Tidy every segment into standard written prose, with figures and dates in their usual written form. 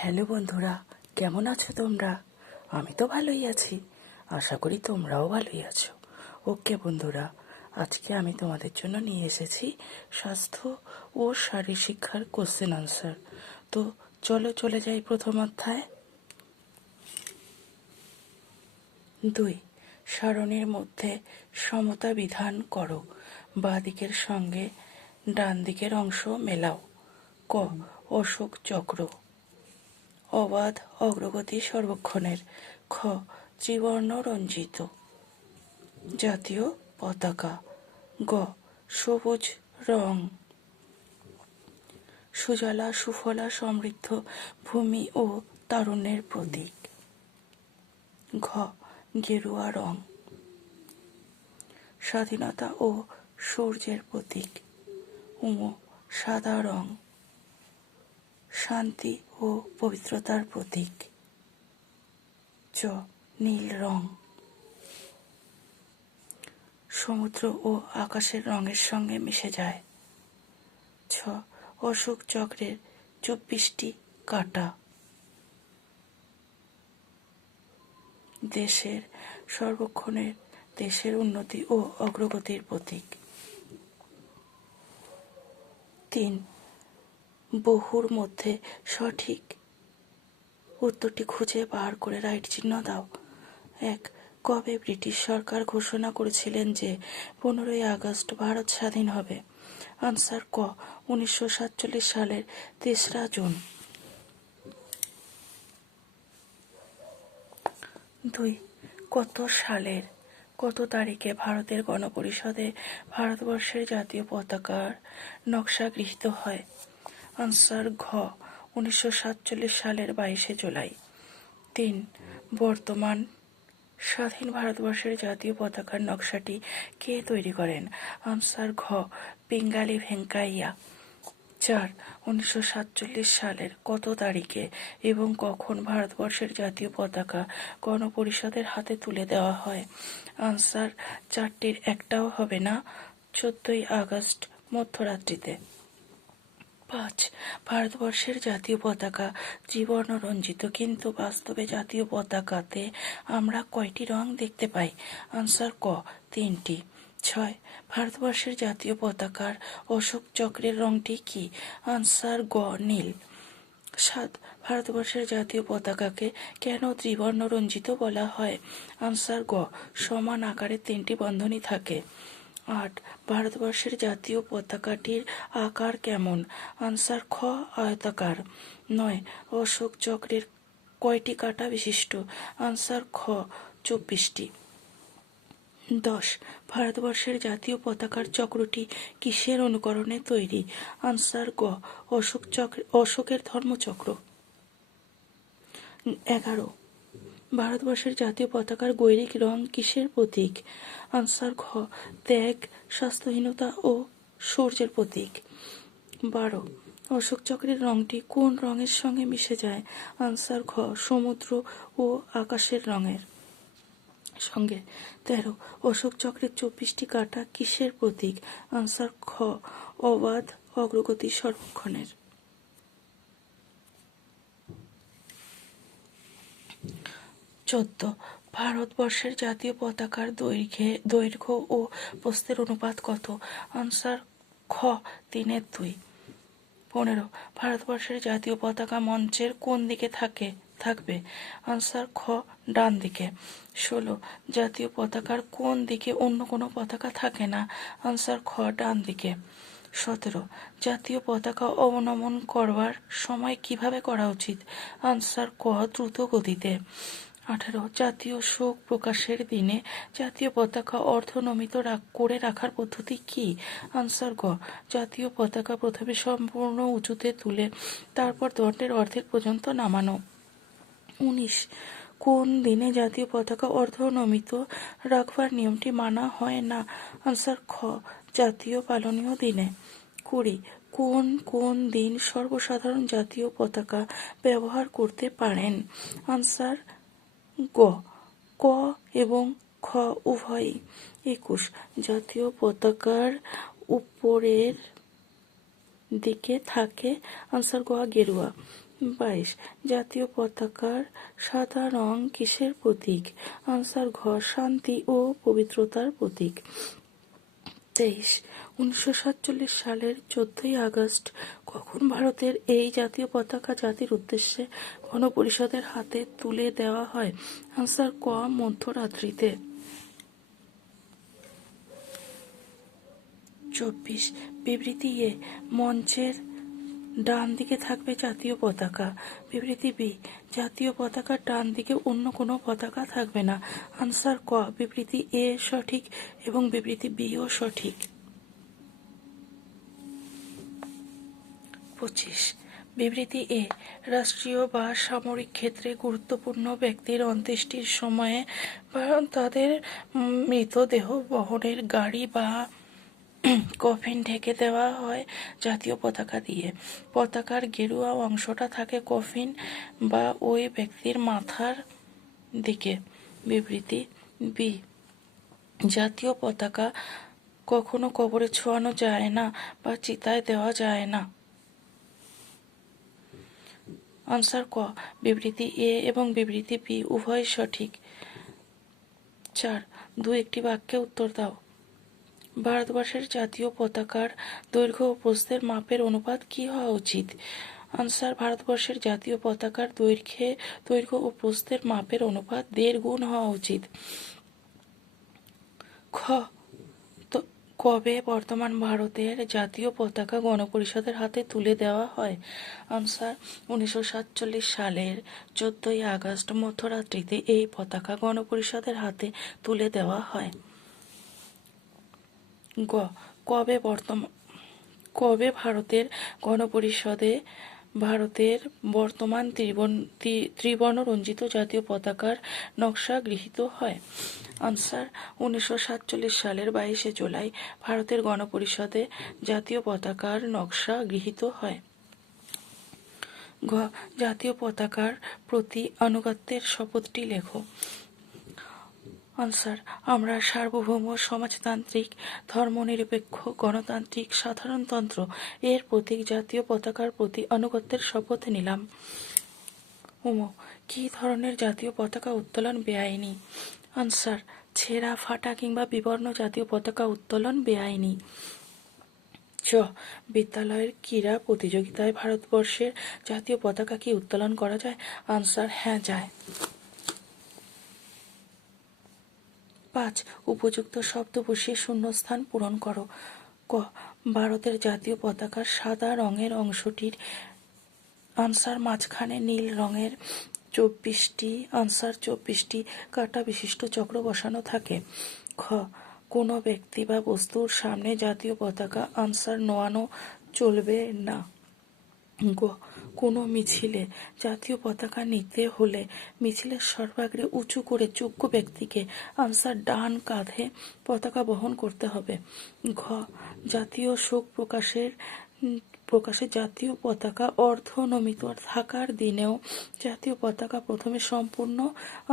Hello বন্ধুরা, কেমন আছো তোমরা? আমি তো ভালোই আছি, আশা করি তোমরাও ভালোই আছো। ওকে বন্ধুরা, আজকে আমি তোমাদের জন্য নিয়ে এসেছি স্বাস্থ্য ও শারীর শিক্ষার কোশ্চেন আনসার। তো চলো চলে যাই প্রথম অধ্যায়। 2. সারণীর মধ্যে সমতা বিধান করো। বাঁ দিকের সঙ্গে ডান দিকের অংশ মেলাও। ক. অশোক চক্র। অবাধ অগ্রগতি সর্বক্ষণের। খ. ত্রিবর্ণ রঞ্জিত জাতীয় পতাকা। গ. সবুজ রং সুজলা সুফলা সমৃদ্ধ ভূমি ও তারুণ্যের প্রতীক। ঘ. গেরুয়া রং স্বাধীনতা ও সূর্যের প্রতীক। ঙ. সাদা রং শান্তি ও পবিত্রতার প্রতীক। চ. নীল রং সমুদ্র ও আকাশের রঙের সঙ্গে মিশে যায়। ছ. অশোক চক্রের 24টি কাঁটা দেশের সর্বক্ষণের দেশের উন্নতি ও অগ্রগতির প্রতীক। 3. বহুর মধ্যে সঠিক উত্তরটি খুঁজে বার করে রাইট চিহ্ন দাও। 1. কবে ব্রিটিশ সরকার ঘোষণা করেছিলেন যে 15ই আগস্ট ভারত স্বাধীন হবে? আনসার ক. 1947 সালের 3রা জুন। 2. কত তারিখে ভারতের গণপরিষদে ভারতবর্ষের জাতীয় পতাকার নকশা গৃহীত হয়? আনসার ঘ. 1947 সালের 22শে জুলাই। 3. বর্তমান স্বাধীন ভারতবর্ষের জাতীয় পতাকার নকশাটি কে তৈরি করেন? আনসার ঘ. পিঙ্গালি ভেঙ্কাইয়া। 4. 1947 সালের কত তারিখে এবং কখন ভারতবর্ষের জাতীয় পতাকা গণপরিষদের হাতে তুলে দেওয়া হয়? আনসার 4টির একটাও হবে না, 14ই আগস্ট মধ্যরাত্রিতে। 5. ভারতবর্ষের জাতীয় পতাকা ত্রিবর্ণ রঞ্জিত, কিন্তু বাস্তবে জাতীয় পতাকাতে আমরা কয়টি রং দেখতে পাই? আনসার ক. 3টি। 6. ভারতবর্ষের জাতীয় পতাকার অশোক চক্রের রংটি কি? আনসার গ. নীল। 7. ভারতবর্ষের জাতীয় পতাকাকে কেন ত্রিবর্ণ রঞ্জিত বলা হয়? আনসার গ. সমান আকারে 3টি বন্ধনী থাকে। 8. ভারতবর্ষের জাতীয় পতাকাটির আকার কেমন? আনসার খ. আয়তাকার। 9. অশোক চক্রের কয়টি কাঁটা বিশিষ্ট? আনসার খ. 24টি। 10. ভারতবর্ষের জাতীয় পতাকার চক্রটি কিসের অনুকরণে তৈরি? আনসার গ. অশোকের ধর্মচক্র। 11. ভারতবর্ষের জাতীয় পতাকার গৈরিক রং কিসের প্রতীক? আনসার ঘ. ত্যাগ, স্বাস্থ্যহীনতা ও সূর্যের প্রতীক। 12. অশোক চক্রের রংটি কোন রঙের সঙ্গে মিশে যায়? আনসার ঘ. সমুদ্র ও আকাশের রঙের সঙ্গে। 13. অশোক চক্রের 24টি কাঁটা কিসের প্রতীক? আনসার খ. অবাধ অগ্রগতি সর্বক্ষণের। 14. ভারতবর্ষের জাতীয় পতাকার দৈর্ঘ্য ও প্রস্থের অনুপাত কত? আনসার খ. 3:2। 15. ভারতবর্ষের জাতীয় পতাকা মঞ্চের কোন দিকে থাকবে? আনসার খ. ডান দিকে। 16. জাতীয় পতাকার কোন দিকে অন্য কোনো পতাকা থাকে না? আনসার খ. ডান দিকে। 17. জাতীয় পতাকা অবনমন করবার সময় কিভাবে করা উচিত? আনসার ক. দ্রুত গতিতে। 18. জাতীয় শোক প্রকাশের দিনে জাতীয় পতাকা অর্ধনমিত করে রাখার পদ্ধতি কি? আনসার গ. জাতীয় পতাকা প্রথমে সম্পূর্ণ উঁচুতে তুলে তারপর দণ্ডের অর্ধেক পর্যন্ত নামানো। 19. কোন দিনে জাতীয় পতাকা অর্ধনমিত রাখবার নিয়মটি মানা হয় না? আনসার খ. জাতীয় পালনীয় দিনে। 20. কোন কোন দিন সর্বসাধারণ জাতীয় পতাকা ব্যবহার করতে পারেন? আনসার গ. ক এবং খ উভয়ই। 21. জাতীয় পতাকার উপরের দিকে থাকে? আনসার গ. গেরুয়া। 22 জাতীয় পতাকার সাদা রং কিসের প্রতীক? আনসার ঘ শান্তি ও পবিত্রতার প্রতীক। 23 1947 সালের 14ই আগস্ট কখন ভারতের এই জাতীয় পতাকা জাতির উদ্দেশ্যে গণপরিষদের হাতে তুলে দেওয়া হয়? আনসার ক মধ্যরাত্রিতে। 24 বিবৃতি এ মঞ্চের ডান দিকে থাকবে জাতীয় পতাকা। বিবৃতি বি জাতীয় পতাকার ডান দিকে অন্য কোনো পতাকা থাকবে না। আনসার ক বিবৃতি এ সঠিক এবং বিবৃতি বিও সঠিক। 25 বিবৃতি এ রাষ্ট্রীয় বা সামরিক ক্ষেত্রে গুরুত্বপূর্ণ ব্যক্তির অন্ত্যেষ্টির সময়ে বা তাদের মৃতদেহ বহনের গাড়ি বা কফিন ঢেকে দেওয়া হয় জাতীয় পতাকা দিয়ে। পতাকার গেরুয়া অংশটা থাকে কফিন বা ওই ব্যক্তির মাথার দিকে। বিবৃতি বি জাতীয় পতাকা কখনো কবরে ছোঁয়ানো যায় না বা চিতায় দেওয়া যায় না। আনসার ক বিবৃতি এ এবং বিবৃতি বি উভয় সঠিক। 4 দু একটি বাক্যে উত্তর দাও। ভারতবর্ষের জাতীয় পতাকার দৈর্ঘ্য ও প্রস্থের মাপের অনুপাত কি হওয়া উচিত? আনসার ভারতবর্ষের জাতীয় পতাকার দৈর্ঘ্য ও প্রস্থের মাপের অনুপাত 1.5 গুণ হওয়া উচিত। খ কবে বর্তমান ভারতের জাতীয় পতাকা গণপরিষদের হাতে তুলে দেওয়া হয়? আনসার 1947 সালের 14ই আগস্ট মধ্যরাত্রিতে এই পতাকা গণপরিষদের হাতে তুলে দেওয়া হয়। গ কবে ভারতের গণপরিষদে ভারতের বর্তমান ত্রিবর্ণরঞ্জিত জাতীয় পতাকার নকশা গৃহীত হয়? আনসার 1947 সালের 22শে জুলাই ভারতের গণপরিষদে জাতীয় পতাকার নকশা গৃহীত হয়। ঘ জাতীয় পতাকার প্রতি আনুগত্যের শপথটি লেখো। আনসার আমরা সার্বভৌম সমাজতান্ত্রিক ধর্মনিরপেক্ষ গণতান্ত্রিক সাধারণতন্ত্র এর প্রতীক জাতীয় পতাকার প্রতি আনুগত্যের শপথ নিলাম। কি ধরনের জাতীয় পতাকা উত্তোলন বেআইনি? আনসার ছেঁড়া ফাটা কিংবা বিবর্ণ জাতীয় পতাকা উত্তোলন বেআইনি। চ বিদ্যালয়ের ক্রীড়া প্রতিযোগিতায় ভারতবর্ষের জাতীয় পতাকা কি উত্তোলন করা যায়? আনসার হ্যাঁ যায়। 5 উপযুক্ত শব্দ বসিয়ে শূন্যস্থান পূরণ করো। ক ভারতের জাতীয় পতাকার সাদা রঙের অংশটির আনসার মাঝখানে নীল রঙের 24টি আনসার 24টি কাঁটা বিশিষ্ট চক্র বসানো থাকে। খ কোনো ব্যক্তি বা বস্তুর সামনে জাতীয় পতাকা আনসার নোয়ানো চলবে না। গ কোনো মিছিলে জাতীয় পতাকা নিতে হলে মিছিলের সর্বাগ্রে উঁচু করে যোগ্য ব্যক্তিকে আনসার ডান কাঁধে পতাকা বহন করতে হবে। ঘ জাতীয় শোক প্রকাশে জাতীয় পতাকা অর্ধনমিত থাকার দিনেও জাতীয় পতাকা প্রথমে সম্পূর্ণ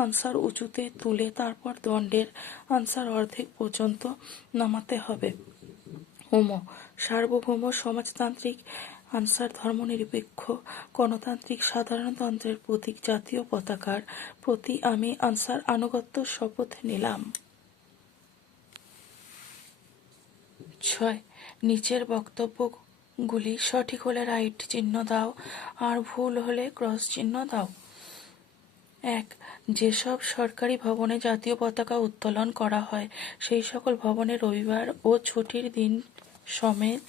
আনসার উঁচুতে তুলে তারপর দণ্ডের আনসার অর্ধেক পর্যন্ত নামাতে হবে। সার্বভৌম সমাজতান্ত্রিক আনসার ধর্মনিরপেক্ষ গণতান্ত্রিক সাধারণতন্ত্রের প্রতীক জাতীয় পতাকার প্রতি আমি আনসার আনুগত্য শপথ নিলাম। 6 নিচের বক্তব্যগুলি সঠিক হলে রাইট চিহ্ন দাও আর ভুল হলে ক্রস চিহ্ন দাও। 1 যেসব সরকারি ভবনে জাতীয় পতাকা উত্তোলন করা হয় সেই সকল ভবনে রবিবার ও ছুটির দিন সমেত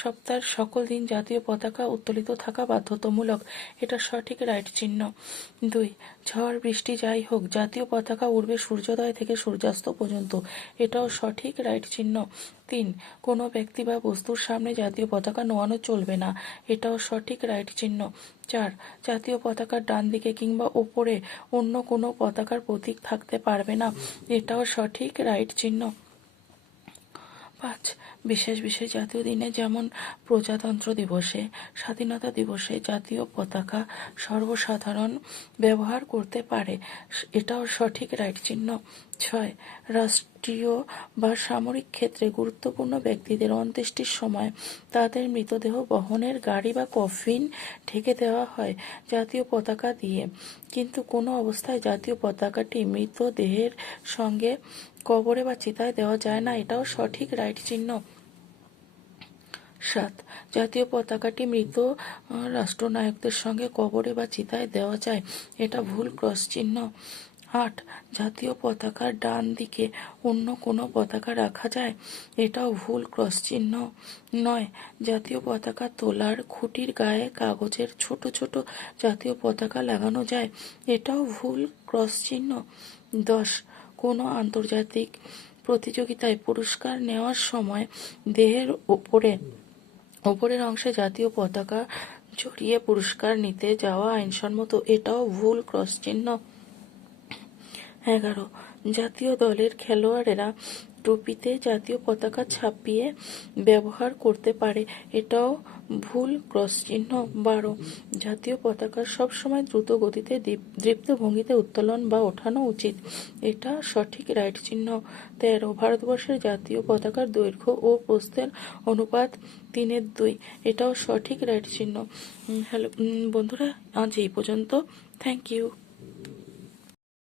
সপ্তাহের সকল দিন জাতীয় পতাকা উত্তোলিত থাকা বাধ্যতামূলক। এটা সঠিক রাইট চিহ্ন। 2 ঝড় বৃষ্টি যাই হোক জাতীয় পতাকা উড়বে সূর্যোদয় থেকে সূর্যাস্ত পর্যন্ত। এটাও সঠিক রাইট চিহ্ন। 3 কোনো ব্যক্তি বা বস্তুর সামনে জাতীয় পতাকা নোয়ানো চলবে না। এটাও সঠিক রাইট চিহ্ন। 4 জাতীয় পতাকার ডান দিকে কিংবা ওপরে অন্য কোনো পতাকার প্রতীক থাকতে পারবে না। এটাও সঠিক রাইট চিহ্ন। 5 বিশেষ বিশেষ জাতীয় দিনে যেমন প্রজাতন্ত্র দিবসে স্বাধীনতা দিবসে জাতীয় পতাকা সর্বসাধারণ ব্যবহার করতে পারে। এটাও সঠিক রাইট চিহ্ন। ছয়, রাষ্ট্রীয় বা সামরিক ক্ষেত্রে গুরুত্বপূর্ণ ব্যক্তিদের অন্ত্যেষ্টির সময় তাদের মৃতদেহ বহনের গাড়ি বা কফিন ঢেকে দেওয়া হয় জাতীয় পতাকা দিয়ে, কিন্তু কোনো অবস্থায় জাতীয় পতাকাটি মৃতদেহের সঙ্গে কবরে বা চিতায় দেওয়া যায় না, এটাও সঠিক রাইট চিহ্ন। 7, জাতীয় পতাকাটি মৃত রাষ্ট্রনায়কদের সঙ্গে কবরে বা চিতায় দেওয়া যায়, এটা ভুল ক্রস চিহ্ন। 8, জাতীয় পতাকার ডান দিকে অন্য কোনো পতাকা রাখা যায়, এটাও ভুল ক্রস চিহ্ন। 9, জাতীয় পতাকা তোলার খুঁটির গায়ে কাগজের ছোট ছোট জাতীয় পতাকা লাগানো যায়, এটাও ভুল ক্রস চিহ্ন। 10, কোনো আন্তর্জাতিক প্রতিযোগিতায় পুরস্কার নেওয়ার সময় দেহের ওপরের অংশে জাতীয় পতাকা জড়িয়ে পুরস্কার নিতে যাওয়া আইনসম্মত, এটাও ভুল ক্রস চিহ্ন। 11, জাতীয় দলের খেলোয়াড়েরা টুপিতে জাতীয় পতাকা ছাপিয়ে ব্যবহার করতে পারে, এটাও ভুল ক্রস চিহ্ন। 12, জাতীয় পতাকা সবসময় দ্রুত গতিতে দীপ্ত ভঙ্গিতে উত্তোলন বা ওঠানো উচিত, এটা সঠিক রাইট চিহ্ন। 13, ভারতবর্ষের জাতীয় পতাকার দৈর্ঘ্য ও প্রস্থের অনুপাত 3:2, এটাও সঠিক রাইট চিহ্ন। হ্যালো বন্ধুরা, আজ এই পর্যন্ত। Thank you.